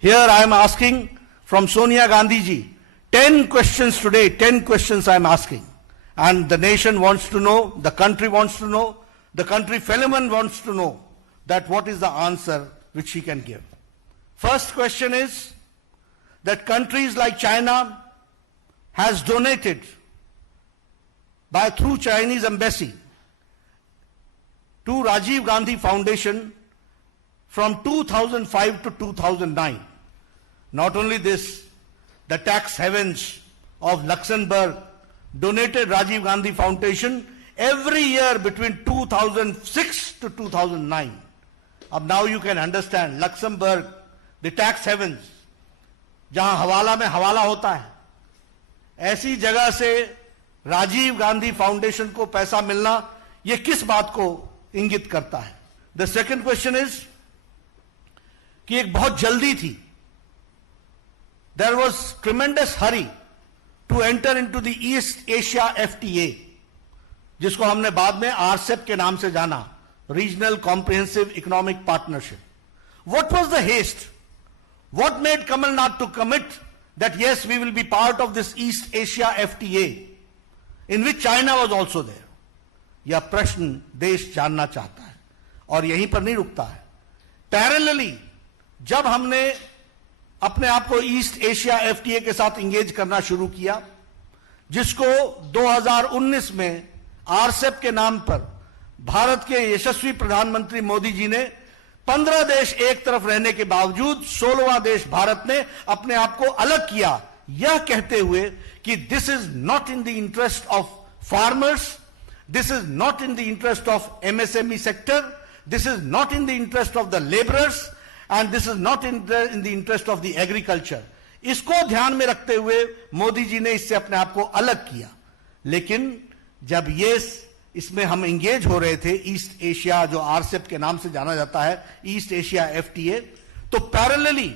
Here I am asking from Sonia Gandhi ji, 10 questions today, 10 questions I am asking. And the nation wants to know, the country wants to know, the country fellowman wants to know that what is the answer which she can give. First question is that countries like China has donated through Chinese embassy to Rajiv Gandhi Foundation from 2005 to 2009. Not only this, the tax havens of Luxembourg donated Rajiv Gandhi Foundation every year between 2006 to 2009. Now you can understand, Luxembourg, the tax havens, जहां हवाला में हवाला होता है, ऐसी जगह से Rajiv Gandhi foundation को पैसा मिलना, यह किस बात को इंगित करता है? द सेकंड क्वेश्चन इज कि एक बहुत जल्दी थी, there was tremendous hurry to enter into the East Asia FTA, जिसको हमने बाद में आरसेप के नाम से जाना, regional comprehensive economic partnership. What was the haste? What made Kamal Nath to commit that yes, we will be part of this East Asia FTA, in which China was also there? यह प्रश्न देश जानना चाहता है और यहीं पर नहीं रुकता है. पैरेलली जब हमने अपने आप को ईस्ट एशिया एफटीए के साथ इंगेज करना शुरू किया, जिसको 2019 में आरसेप के नाम पर भारत के यशस्वी प्रधानमंत्री मोदी जी ने 15 देश एक तरफ रहने के बावजूद 16वां देश भारत ने अपने आप को अलग किया, यह कहते हुए कि this is not in the interest of farmers, this is not in the interest of MSME sector, this is not in the interest of the labourers and this is not in the interest of the agriculture. इसको ध्यान में रखते हुए मोदी जी ने इससे अपने आप को अलग किया. लेकिन जब ये इसमें हम इंगेज हो रहे थे, ईस्ट एशिया जो आरसेप के नाम से जाना जाता है, ईस्ट एशिया एफटीए, तो पैरेलली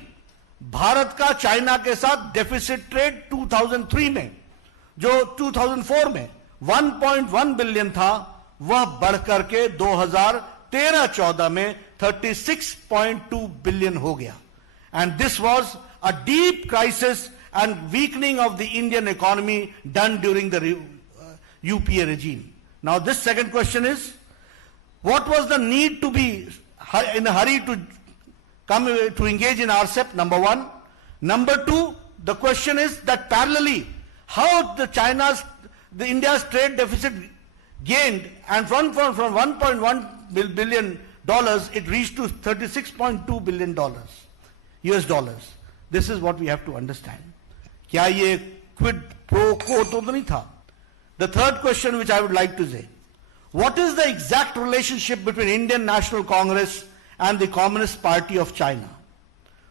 भारत का चाइना के साथ डेफिसिट ट्रेड 2003 में, जो 2004 में 1.1 बिलियन था, वह बढ़कर के 2013-14 में 36.2 बिलियन हो गया. And this was a deep crisis and weakening of the Indian economy done during the UPA regime. Now this second question is, what was the need to be in a hurry to come to engage in RCEP? Number one. Number two, the question is that parallelly, how the India's trade deficit gained, and from 1.1 billion dollars, it reached to 36.2 billion dollars, US dollars. This is what we have to understand. क्या ये quid pro quo तो नहीं था? The third question which I would like to say, what is the exact relationship between Indian National Congress and the Communist Party of China?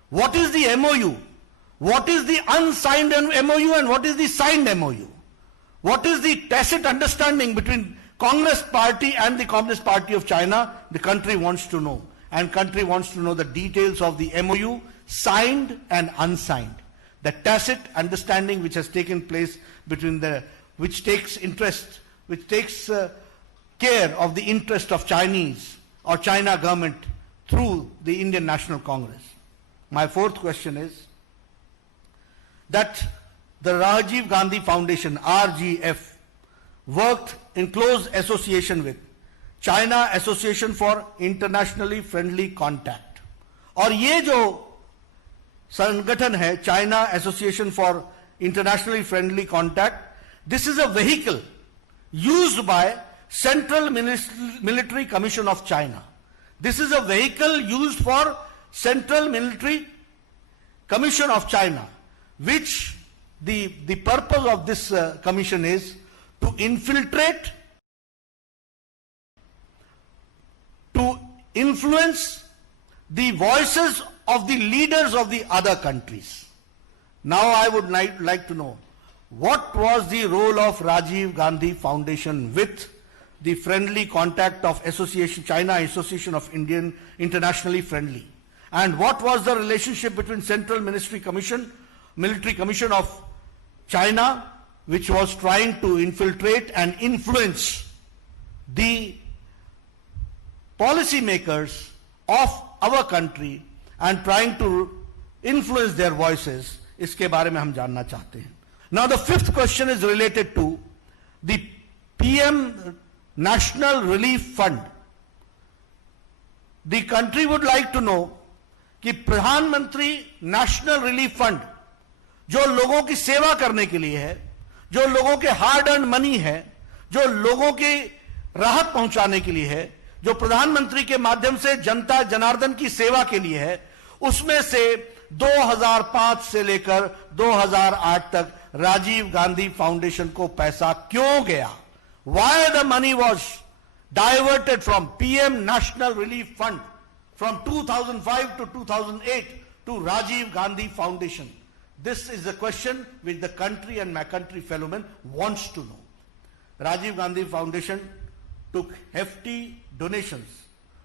What is the MOU? What is the unsigned MOU and what is the signed MOU? What is the tacit understanding between Communist Party and the Communist Party of China? The country wants to know, and country wants to know the details of the MOU, signed and unsigned. The tacit understanding which has taken place between which takes care of the interest of Chinese or China government through the Indian National Congress. My fourth question is that the Rajiv Gandhi Foundation, RGF, worked in close association with China Association for Internationally Friendly Contact. और ये जो संगठन है, China Association for Internationally Friendly Contact, this is a vehicle used by Central Military Commission of China. This is a vehicle used for Central Military Commission of China, which the purpose of this commission is to infiltrate, to influence the voices of the leaders of the other countries. Now I would like to know, what was the role of Rajiv Gandhi Foundation with the friendly contact of China Association of Internationally Friendly? And what was the relationship between Central Military Commission of China, which was trying to infiltrate and influence the policy makers of our country and trying to influence their voices, इसके बारे में हम जानना चाहते हैं. Now the fifth question is related to the PM National Relief Fund. The country would like to know कि प्रधानमंत्री national relief fund जो लोगों की सेवा करने के लिए है, जो लोगों के हार्ड अर्न मनी है, जो लोगों की राहत पहुंचाने के लिए है, जो प्रधानमंत्री के माध्यम से जनता जनार्दन की सेवा के लिए है, उसमें से 2005 से लेकर 2008 तक राजीव गांधी फाउंडेशन को पैसा क्यों गया? Why the money was diverted from PM National Relief Fund from 2005 to 2008 to Rajiv Gandhi Foundation? This is the question which the country and my country fellow men wants to know. Rajiv Gandhi Foundation took hefty donations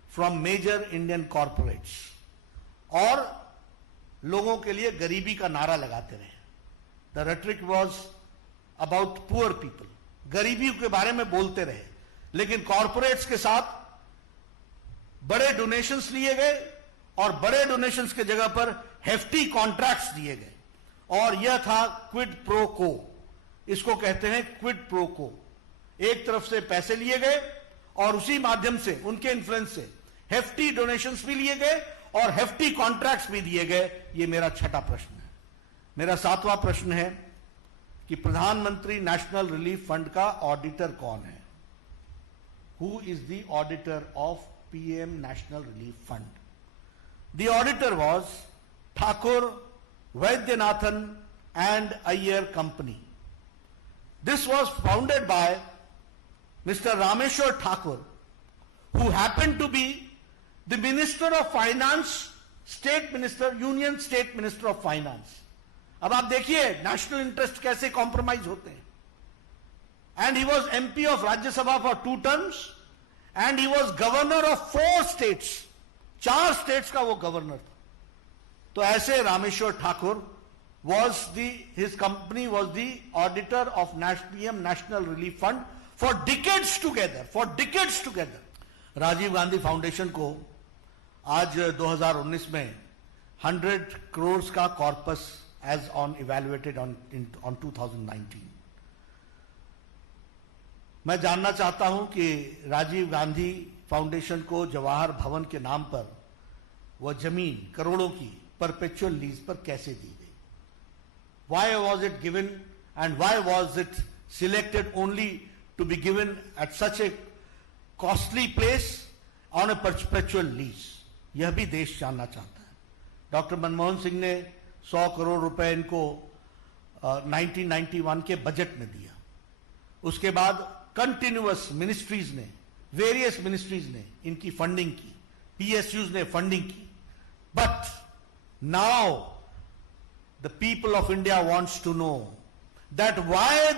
from major Indian corporates और लोगों के लिए गरीबी का नारा लगाते रहे. The rhetoric was about poor people. गरीबी के बारे में बोलते रहे, लेकिन कॉरपोरेट्स के साथ बड़े डोनेशंस लिए गए और बड़े डोनेशंस के जगह पर हेफ्टी कॉन्ट्रैक्ट्स दिए गए और यह था क्विड प्रो को. इसको कहते हैं क्विड प्रो को. एक तरफ से पैसे लिए गए और उसी माध्यम से, उनके इन्फ्लुएंस से हेफ्टी डोनेशंस भी लिए गए और हेफ्टी कॉन्ट्रैक्ट्स भी दिए गए. यह मेरा छठा प्रश्न है. मेरा सातवां प्रश्न है कि प्रधानमंत्री नेशनल रिलीफ फंड का ऑडिटर कौन है? Who is the auditor of PM National Relief Fund? The auditor was Thakur, Vaidyanathan and Iyer Company. This was founded by Mr. Rameshwar Thakur, who happened to be the Minister of Finance, State Minister, Union State Minister of Finance. अब आप देखिए national interest कैसे compromise होते हैं. And he was MP of Rajya Sabha for 2 terms and he was governor of 4 states. 4 states का वो governor था. तो ऐसे Rameshwar Thakur was his company was the auditor of PM National Relief Fund for decades together. Rajiv Gandhi foundation को आज 2019 में 100 crores का corpus as on evaluated on 2019. मैं जानना चाहता हूं कि राजीव गांधी फाउंडेशन को जवाहर भवन के नाम पर वह जमीन करोड़ों की परपेचुअल लीज पर कैसे दी गई? Why was it given and why was it selected only to be given at such a costly place on a perpetual lease? यह भी देश जानना चाहता है. डॉक्टर मनमोहन सिंह ने 100 करोड़ रुपए इनको 1991 के बजट में दिया. उसके बाद कंटिन्यूअस मिनिस्ट्रीज ने, वेरियस मिनिस्ट्रीज ने इनकी फंडिंग की, PSUs ने फंडिंग की. But now the people of India wants to know that why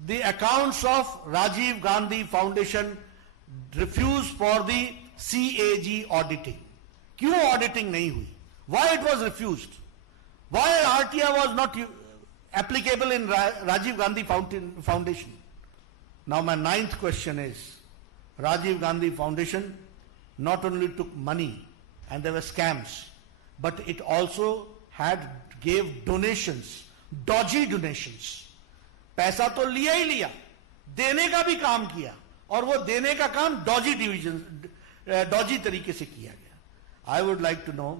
the accounts of Rajiv Gandhi foundation refuse for the CAG auditing. क्यों ऑडिटिंग नहीं हुई? Why it was refused? Why RTI was not applicable in Rajiv Gandhi Foundation? Now my 9th question is, Rajiv Gandhi Foundation not only took money and there were scams, but it also gave donations, dodgy donations. पैसा तो लिया ही लिया, देने का भी काम किया और वो देने का काम dodgy तरीके से किया गया. I would like to know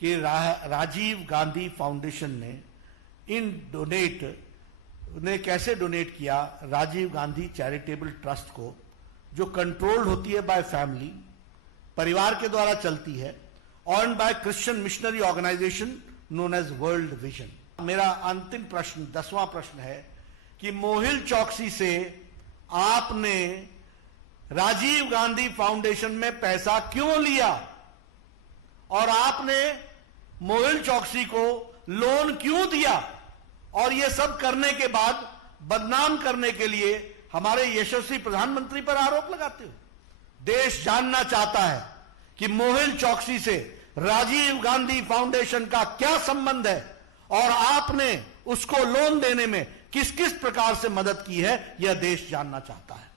कि राजीव गांधी फाउंडेशन ने कैसे डोनेट किया राजीव गांधी चैरिटेबल ट्रस्ट को, जो कंट्रोल्ड होती है बाय फैमिली, परिवार के द्वारा चलती है, on by Christian missionary organisation known as World Vision. मेरा अंतिम प्रश्न, 10वां प्रश्न है कि मोहिल चौकसी से आपने राजीव गांधी फाउंडेशन में पैसा क्यों लिया और आपने मोहिल चौकसी को लोन क्यों दिया? और यह सब करने के बाद बदनाम करने के लिए हमारे यशस्वी प्रधानमंत्री पर आरोप लगाते हो. देश जानना चाहता है कि मोहिल चौकसी से राजीव गांधी फाउंडेशन का क्या संबंध है और आपने उसको लोन देने में किस किस प्रकार से मदद की है, यह देश जानना चाहता है.